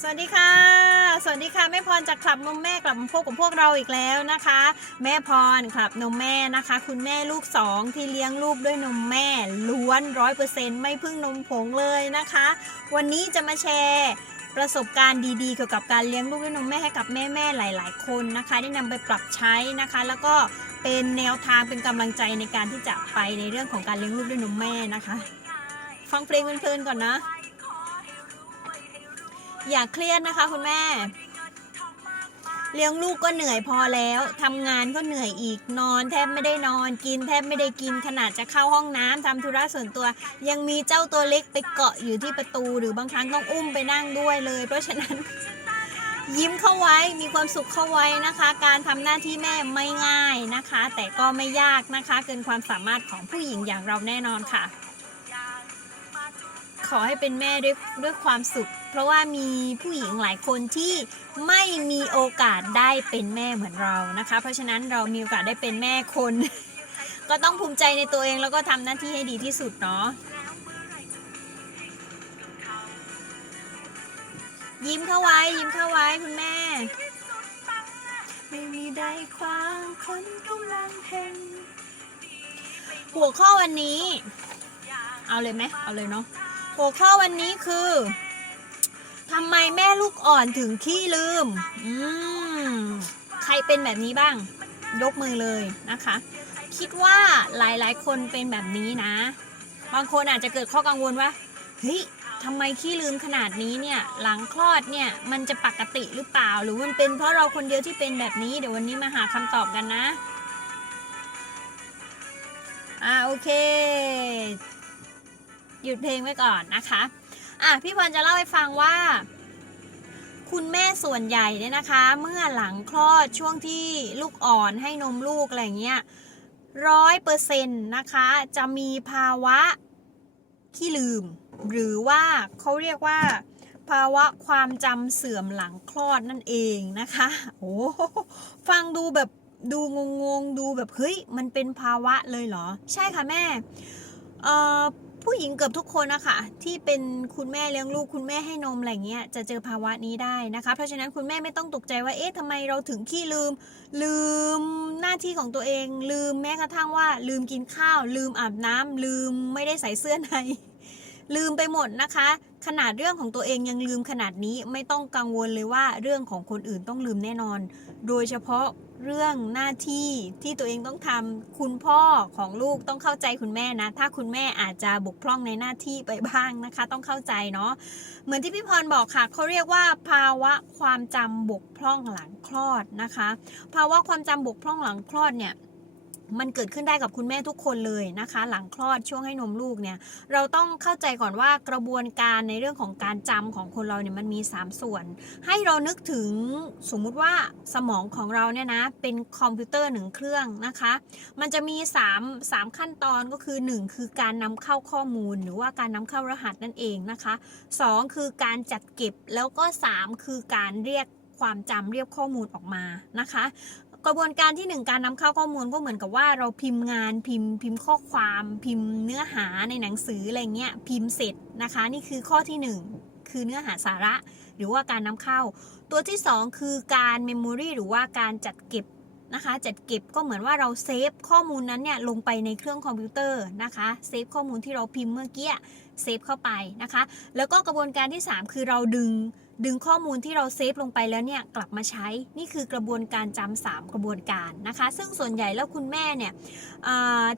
สวัสดีค่ะ สวัสดีค่ะแม่พรจากคลับนมแม่กลับมาพบกับพวกเราอีกแล้วนะคะ แม่พรคลับนมแม่นะคะ คุณแม่ลูกสองที่เลี้ยงลูกด้วยนมแม่ล้วนร้อยเปอร์เซ็นต์ไม่พึ่งนมผงเลยนะคะ วันนี้จะมาแชร์ประสบการณ์ดีๆ เกี่ยวกับการเลี้ยงลูกด้วยนมแม่ให้กับแม่ๆหลาย ๆ คนนะคะ ได้นำไปปรับใช้นะคะ แล้วก็เป็นแนวทางเป็นกำลังใจในการที่จะไปในเรื่องของการเลี้ยงลูกด้วยนมแม่นะคะ ฟังเพลงเพลินๆก่อนนะ อย่าเครียดนะคะคุณแม่ เลี้ยงลูกก็เหนื่อยพอแล้วทำงานก็เหนื่อยอีกนอน แทบไม่ได้นอนกิน แทบไม่ได้กินขนาดจะเข้าห้องน้ำทำธุระส่วนตัว ยังมีเจ้าตัวเล็กไปเกาะอยู่ที่ประตู หรือบางครั้งต้องอุ้มไปนั่งด้วยเลย เพราะฉะนั้น ยิ้มเข้าไว้มีความสุขเข้าไว้นะคะ การทำหน้าที่แม่ไม่ง่ายนะคะ แต่ก็ไม่ยากนะคะ เกินความสามารถของผู้หญิงอย่างเราแน่นอนค่ะ ขอให้เป็นแม่ด้วยด้วยความสุข เพราะว่ามีผู้หญิงหลายคนที่ไม่มีโอกาสได้เป็นแม่เหมือนเรานะคะ เพราะฉะนั้นเรามีโอกาสได้เป็นแม่คน ก็ต้องภูมิใจในตัวเองแล้วก็ทำหน้าที่ให้ดีที่สุดเนาะยิ้มเข้าไว้ ยิ้มเข้าไว้คุณแม่ ไม่มีใดขวางคนกำลังเห็นหัวข้อวันนี้ เอาเลยไหมเอาเลยเนาะหัวข้อวันนี้คือ ทำไมแม่ลูกอ่อนถึงขี้ลืม อืม ใครเป็นแบบนี้บ้าง ยกมือเลยนะคะ คิดว่าหลายๆ คนเป็นแบบนี้นะ บางคนอาจจะเกิดข้อกังวลว่า เฮ้ยทำไมขี้ลืมขนาดนี้เนี่ย หลังคลอดเนี่ย มันจะปกติหรือเปล่า หรือมันเป็นเพราะเราคนเดียวที่เป็นแบบนี้ เดี๋ยววันนี้มาหาคำตอบกันนะ อ่าโอเค หยุดเพลงไว้ก่อนนะคะ อะพี่พรจะเล่าให้ฟังว่า คุณแม่ส่วนใหญ่เนี่ยนะคะ เมื่อหลังคลอดช่วงที่ลูกอ่อนให้นมลูกอะไรเงี้ยร้อยเปอร์เซ็นต์นะคะ จะมีภาวะขี้ลืม หรือว่าเขาเรียกว่า ภาวะความจำเสื่อมหลังคลอดนั่นเองนะคะโอ้ฟังดูแบบดูงงๆดูแบบเฮ้ยมันเป็นภาวะเลยเหรอ ใช่ค่ะแม่เอ่อ ผู้หญิงเกือบทุกคนนะคะที่เป็นคุณแม่เลี้ยงลูกคุณแม่ให้นมอะไรเงี้ยจะเจอภาวะนี้ได้นะคะ เพราะฉะนั้นคุณแม่ไม่ต้องตกใจว่าเอ๊ะทำไมเราถึงขี้ลืม ลืมหน้าที่ของตัวเอง ลืมแม้กระทั่งว่า ลืมกินข้าว ลืมอาบน้ำลืมไม่ได้ใส่เสื้อใน ลืมไปหมดนะคะ ขนาดเรื่องของตัวเองยังลืมขนาดนี้ไม่ต้องกังวลเลยว่าเรื่องของคนอื่นต้องลืมแน่นอน โดยเฉพาะเรื่องหน้าที่ที่ตัวเองต้องทำคุณพ่อของลูกต้องเข้าใจคุณแม่นะ ถ้าคุณแม่อาจจะบกพร่องในหน้าที่ไปบ้างนะคะ ต้องเข้าใจเนาะเหมือนที่พี่พรบอกค่ะเขาเรียกว่า ภาวะความจำบกพร่องหลังคลอดนะคะ ภาวะความจำบกพร่องหลังคลอดเนี่ย มันเกิดขึ้นได้กับคุณแม่ทุกคนเลยนะคะ หลังคลอดช่วงให้นมลูกเนี่ย เราต้องเข้าใจก่อนว่ากระบวนการในเรื่องของการจำของคนเราเนี่ยมันมี 3 ส่วน ให้เรานึกถึงสมมุติว่าสมองของเราเนี่ยนะ เป็นคอมพิวเตอร์หนึ่งเครื่องนะคะ มันจะมี 3 3 ขั้นตอนก็คือ 1 คือการนำเข้าข้อมูล หรือว่าการนำเข้ารหัสนั่นเองนะคะ 2 คือการจัดเก็บแล้วก็ 3 คือการเรียกความจำเรียกข้อมูลออกมานะคะ กระบวนการที่ 1 การนำเข้าข้อมูลก็เหมือนกับว่าเราพิมพ์งานพิมพ์ พิมพ์ข้อความพิมพ์เนื้อหาในหนังสืออะไรเงี้ยพิมพ์เสร็จนะคะ นี่คือข้อที่ 1 คือเนื้อหาสาระ หรือว่าการนำเข้า ตัวที่ 2 คือการเมมโมรีหรือว่าการจัดเก็บนะคะ จัดเก็บก็เหมือนว่าเราเซฟข้อมูลนั้นเนี่ยลงไปในเครื่องคอมพิวเตอร์นะคะเซฟข้อมูลที่เราพิมพ์เมื่อกี้เซฟเข้าไปนะคะ แล้วก็กระบวนการที่ 3 คือเราดึง ดึงข้อมูลที่เราเซฟลงไปแล้วเนี่ยกลับมาใช้ นี่คือกระบวนการจำสามกระบวนการนะคะ ซึ่งส่วนใหญ่แล้วคุณแม่เนี่ย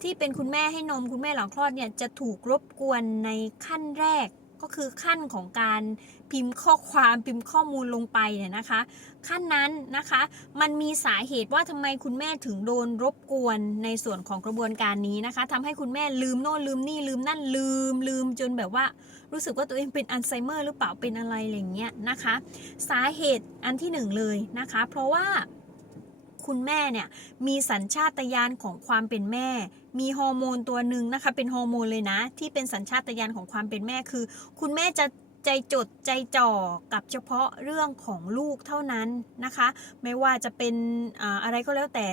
ที่เป็นคุณแม่ให้นมคุณแม่หลังคลอดเนี่ยจะถูกรบกวนในขั้นแรก ก็คือขั้นของการพิมพ์ข้อความพิมพ์ข้อมูลลงไปเนี่ยนะคะ ขั้นนั้นนะคะ มันมีสาเหตุว่าทำไมคุณแม่ถึงโดนรบกวนในส่วนของกระบวนการนี้นะคะทำให้คุณแม่ลืมโน่นลืมนี่ลืมนั่นลืมลืมจนแบบว่า รู้สึกว่าตัวเองเป็นอัลไซเมอร์หรือเปล่าเป็นอะไรอะไรเงี้ยนะคะ สาเหตุอันที่หนึ่งเลยนะคะ เพราะว่าคุณแม่เนี่ยมีสัญชาตญาณของความเป็นแม่ มีฮอร์โมนตัวหนึ่งนะคะ เป็นฮอร์โมนเลยนะ ที่เป็นสัญชาตญาณของความเป็นแม่คือ คุณแม่จะใจจดใจจ่อกับเฉพาะเรื่องของลูกเท่านั้นนะคะ ไม่ว่าจะเป็นอะไรก็แล้วแต่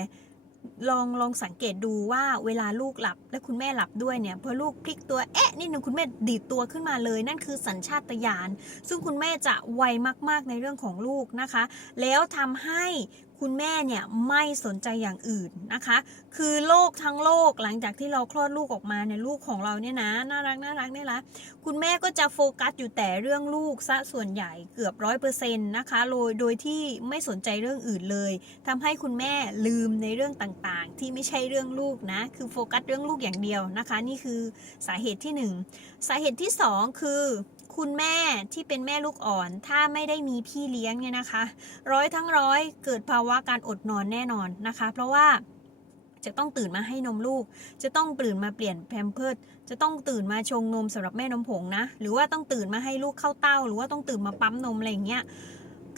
ลองลองสังเกตดูว่าเวลาลูกหลับและคุณแม่หลับด้วยเนี่ยพอลูกพลิกตัวเอ๊ะนิดนึงคุณแม่ดีดตัวขึ้นมาเลย นั่นคือสัญชาตญาณซึ่งคุณแม่จะไวมากๆในเรื่องของลูกนะคะ แล้วทำให้คุณแม่เนี่ยไม่สนใจอย่างอื่นนะคะ คือโลกทั้งโลกหลังจากที่เราคลอดลูกออกมาเนี่ยลูกของเราเนี่ยนะน่ารักน่ารักเนี่ยละคุณแม่ก็จะโฟกัสอยู่แต่เรื่องลูกซะส่วนใหญ่เกือบร้อยเปอร์เซ็นต์นะคะโดยโดยที่ไม่สนใจเรื่องอื่นเลยทำให้คุณแม่ลืมในเรื่องต่างๆ ที่ไม่ใช่เรื่องลูกนะคือโฟกัสเรื่องลูกอย่างเดียวนะคะ นี่คือสาเหตุที่หนึ่งสาเหตุที่สองคือ คุณแม่ที่เป็นแม่ลูกอ่อน ถ้าไม่ได้มีพี่เลี้ยงเนี่ยนะคะ ร้อยทั้งร้อยเกิดภาวะการอดนอนแน่นอนนะคะ เพราะว่าจะต้องตื่นมาให้นมลูก จะต้องตื่นมาเปลี่ยนแพมเพิร์ดจะต้องตื่นมาชงนมสำหรับแม่นมผงนะ หรือว่าต้องตื่นมาให้ลูกเข้าเต้า หรือว่าต้องตื่นมาปั๊มนมอะไรอย่างเงี้ย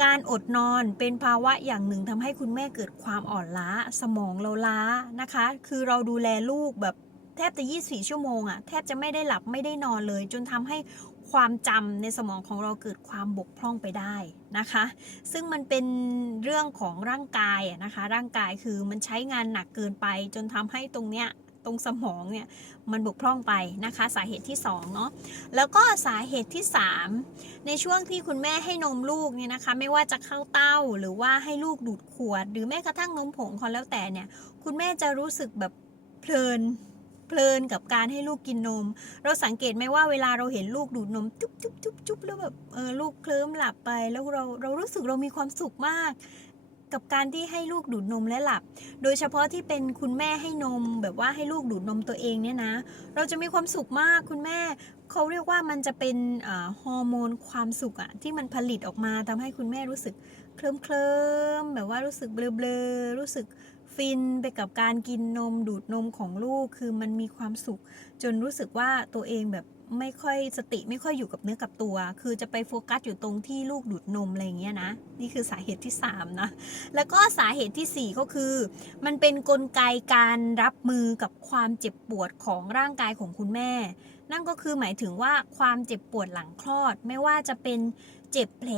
การอดนอนเป็นภาวะอย่างหนึ่งทำให้คุณแม่เกิดความอ่อนล้า สมองเราล้านะคะ คือเราดูแลลูกแบบแทบจะ 24 ชั่วโมงอะแทบจะไม่ได้หลับไม่ได้นอนเลย จนทำให้ ความจำในสมองของเราเกิดความบกพร่องไปได้นะคะ ซึ่งมันเป็นเรื่องของร่างกายนะคะ ร่างกายคือมันใช้งานหนักเกินไป จนทำให้ตรงเนี้ยตรงสมองเนี่ยมันบกพร่องไปนะคะ สาเหตุที่สองเนาะแล้วก็สาเหตุที่สามในช่วงที่คุณแม่ให้นมลูกเนี่ยนะคะ ไม่ว่าจะเข้าเต้าหรือว่าให้ลูกดูดขวด หรือแม้กระทั่งนมผงก็แล้วแต่เนี่ย คุณแม่จะรู้สึกแบบเพลิน เพลินกับการให้ลูกกินนม เราสังเกตไหมว่าเวลาเราเห็นลูกดูดนมจุ๊บจุ๊บจุ๊บจุ๊บแล้วแบบเออลูกเคลิ้มหลับไป แล้วเราเรารู้สึกเรามีความสุขมาก กับการที่ให้ลูกดูดนมและหลับ โดยเฉพาะที่เป็นคุณแม่ให้นม แบบว่าให้ลูกดูดนมตัวเองเนี่ยนะ เราจะมีความสุขมากคุณแม่เขาเรียกว่ามันจะเป็นฮอร์โมนความสุขอะที่มันผลิตออกมาทำให้คุณแม่รู้สึกเคลิ้มเคลิ้มแบบว่ารู้สึกเบลอๆรู้สึก ฟินไปกับการกินนมดูดนมของลูกคือมันมีความสุข จนรู้สึกว่าตัวเองแบบไม่ค่อยสติไม่ค่อยอยู่กับเนื้อกับตัว คือจะไปโฟกัสอยู่ตรงที่ลูกดูดนมอะไรเงี้ยนะ นี่คือสาเหตุที่สามนะแล้วก็สาเหตุที่สี่ก็คือ มันเป็นกลไกการรับมือกับความเจ็บปวดของร่างกายของคุณแม่ นั่นก็คือหมายถึงว่าความเจ็บปวดหลังคลอด ไม่ว่าจะเป็นเจ็บแผล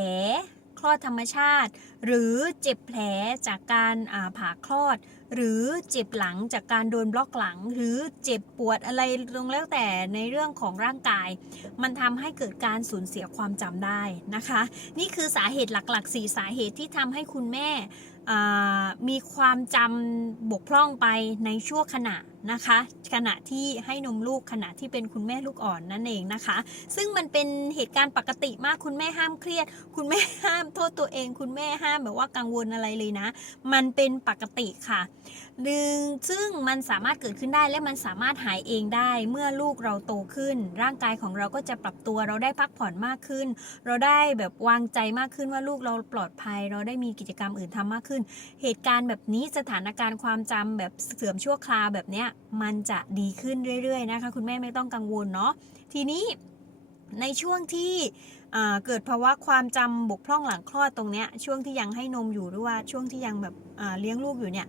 คลอดธรรมชาติ หรือเจ็บแผลจากการผ่าคลอด หรือเจ็บหลังจากการโดนบล็อกหลัง หรือเจ็บปวดอะไรตรงแล้วแต่ในเรื่องของร่างกาย มันทำให้เกิดการสูญเสียความจำได้นะคะ นี่คือสาเหตุหลักๆสี่สาเหตุที่ทำให้คุณแม่ มีความจำบกพร่องไปในชั่วขณะนะคะ ขณะที่ให้นมลูกขณะที่เป็นคุณแม่ลูกอ่อนนั่นเองนะคะ ซึ่งมันเป็นเหตุการณ์ปกติมากคุณแม่ห้ามเครียด คุณแม่ห้ามโทษตัวเอง คุณแม่ห้ามแบบว่ากังวลอะไรเลยนะ มันเป็นปกติค่ะหนึ่งซึ่งมันสามารถเกิดขึ้นได้และมันสามารถหายเองได้เมื่อลูกเราโตขึ้น ร่างกายของเราก็จะปรับตัวเราได้พักผ่อนมากขึ้น เราได้แบบวางใจมากขึ้นว่าลูกเราปลอดภัย เราได้มีกิจกรรมอื่นทำมากขึ้นเหตุการณ์แบบนี้สถานการณ์ความจำแบบเสื่อมชั่วคราวแบบเนี้ยมันจะดีขึ้นเรื่อยๆนะคะ คุณแม่ไม่ต้องกังวลเนาะทีนี้ในช่วงที่เกิดภาวะความจำบกพร่องหลังคลอดตรงเนี้ยช่วงที่ยังให้นมอยู่หรือว่าช่วงที่ยังแบบเลี้ยงลูกอยู่เนี่ย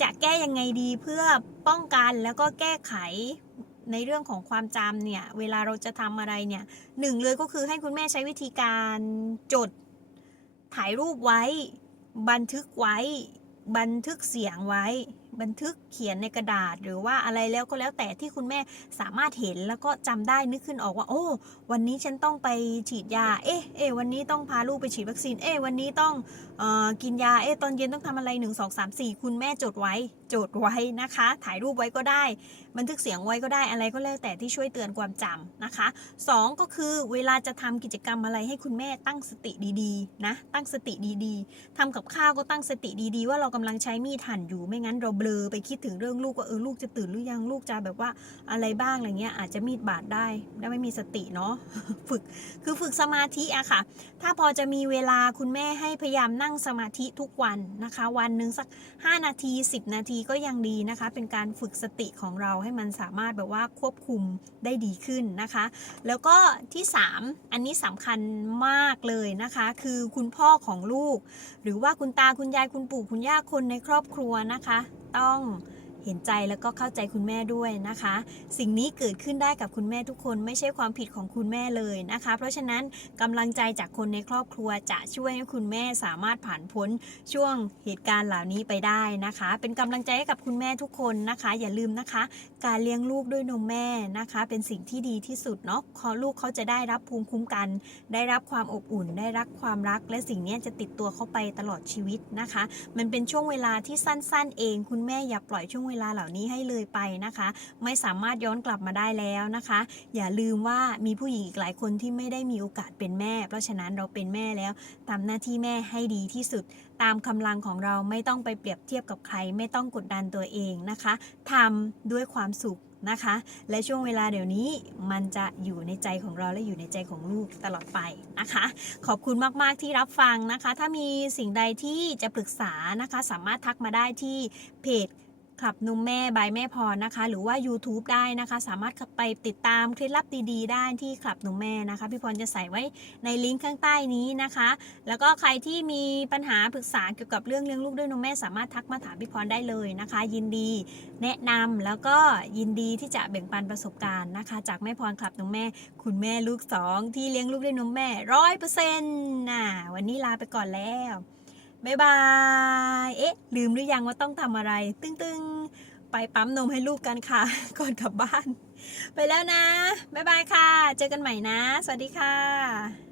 จะแก้ยังไงดีเพื่อป้องกันแล้วก็แก้ไขในเรื่องของความจำเนี่ยเวลาเราจะทำอะไรเนี่ยหนึ่งเลยก็คือให้คุณแม่ใช้วิธีการจดถ่ายรูปไว้ บันทึกไว้ บันทึกเสียงไว้ บันทึกเขียนในกระดาษ หรือว่าอะไรแล้วก็แล้วแต่ที่คุณแม่สามารถเห็นแล้วก็จำได้นึกขึ้นออกว่า โอ้ วันนี้ฉันต้องไปฉีดยา เอ๊ะเอ๊ะวันนี้ต้องพาลูกไปฉีดวัคซีน เอ๊ะวันนี้ต้องออกินยา เอ๊ะตอนเย็นต้องทำอะไร 1 2 3 4 คุณแม่จดไว้ จดไว้นะคะ ถ่ายรูปไว้ก็ได้ บันทึกเสียงไว้ก็ได้อะไรก็แล้วแต่ที่ช่วยเตือนความจำนะคะ 2 ก็คือเวลาจะทำกิจกรรมอะไรให้คุณแม่ตั้งสติดีๆนะตั้งสติดีๆทำกับข้าวก็ตั้งสติดีๆ ว่าเรากำลังใช้มีดหั่นอยู่ไม่งั้นเราเบลอไปคิดถึงเรื่องลูกว่าเออลูกจะตื่นหรือยังลูกจะแบบว่าอะไรบ้างอะไรเงี้ยอาจจะมีดบาดได้ได้ไม่มีสติเนาะฝึกคือฝึกสมาธิอะค่ะ ถ้าพอจะมีเวลาคุณแม่ให้พยายามนั่งสมาธิทุกวันนะคะ วันหนึ่งสัก 5 นาที 10 นาทีก็ยังดีนะคะ เป็นการฝึกสติของเราให้มันสามารถแบบว่าควบคุมได้ดีขึ้นนะคะ แล้วก็ที่ 3 อันนี้สำคัญมากเลยนะคะ คือคุณพ่อของลูก หรือว่าคุณตาคุณยายคุณปู่คุณย่าคนในครอบครัวนะคะ ต้อง ห็นใจแล้วก็เข้าใจคุณแม่ด้วยนะคะ สิ่งนี้เกิดขึ้นได้กับคุณแม่ทุกคนไม่ใช่ความผิดของคุณแม่เลยนะคะ เพราะฉะนั้นกำลังใจจากคนในครอบครัวจะช่วยให้คุณแม่สามารถผ่านพ้นช่วงเหตุการณ์เหล่านี้ไปได้นะคะ เป็นกำลังใจให้กับคุณแม่ทุกคนนะคะ อย่าลืมนะคะ การเลี้ยงลูกด้วยนมแม่นะคะ เป็นสิ่งที่ดีที่สุดเนาะขอลูกเขาจะได้รับภูมิคุ้มกัน ได้รับความอบอุ่น ได้รับความรัก และสิ่งนี้จะติดตัวเขาไปตลอดชีวิตนะคะ มันเป็นช่วงเวลาที่สั้น ๆ เอง คุณแม่อย่าปล่อยช่วงเวลาเหล่านี้ให้เลยไปนะคะ ไม่สามารถย้อนกลับมาได้แล้วนะคะ อย่าลืมว่ามีผู้หญิงอีกหลายคนที่ไม่ได้มีโอกาสเป็นแม่ เพราะฉะนั้นเราเป็นแม่แล้วทำหน้าที่แม่ให้ดีที่สุด ตามกำลังของเราไม่ต้องไปเปรียบเทียบกับใคร ไม่ต้องกดดันตัวเองนะคะทำด้วยความสุขนะคะ และช่วงเวลาเดี๋ยวนี้มันจะอยู่ในใจของเราและอยู่ในใจของลูกตลอดไปนะคะ ขอบคุณมาก ๆ ที่รับฟังนะคะ ถ้ามีสิ่งใดที่จะปรึกษานะคะ สามารถทักมาได้ที่เพจ คลับนุ่มแม่บายแม่พรนะคะ หรือว่า YouTube ได้นะคะ สามารถไปติดตามเคล็ดลับดีๆ ได้ที่คลับนุ่มแม่นะคะ พี่พรจะใส่ไว้ในลิงก์ข้างใต้นี้นะคะ แล้วก็ใครที่มีปัญหาปรึกษาเกี่ยวกับเรื่องเลี้ยงลูกด้วยนมแม่ สามารถทักมาถามพี่พรได้เลยนะคะ ยินดีแนะนำแล้วก็ยินดีที่จะแบ่งปันประสบการณ์นะคะ จากแม่พรคลับนุมแม่ คุณแม่ลูกสองที่เลี้ยงลูกด้วยนมแม่ร้อยเปอร์เซ็นต์น่ะวันนี้ลาไปก่อนแล้ว บ๊ายบาย เอ๊ะ ลืมหรือยังว่าต้องทำอะไร ตึงๆไปปั๊มนมให้ลูกกันค่ะ ก่อนกลับบ้าน ไปแล้วนะ บ๊ายบายค่ะ เจอกันใหม่นะ สวัสดีค่ะ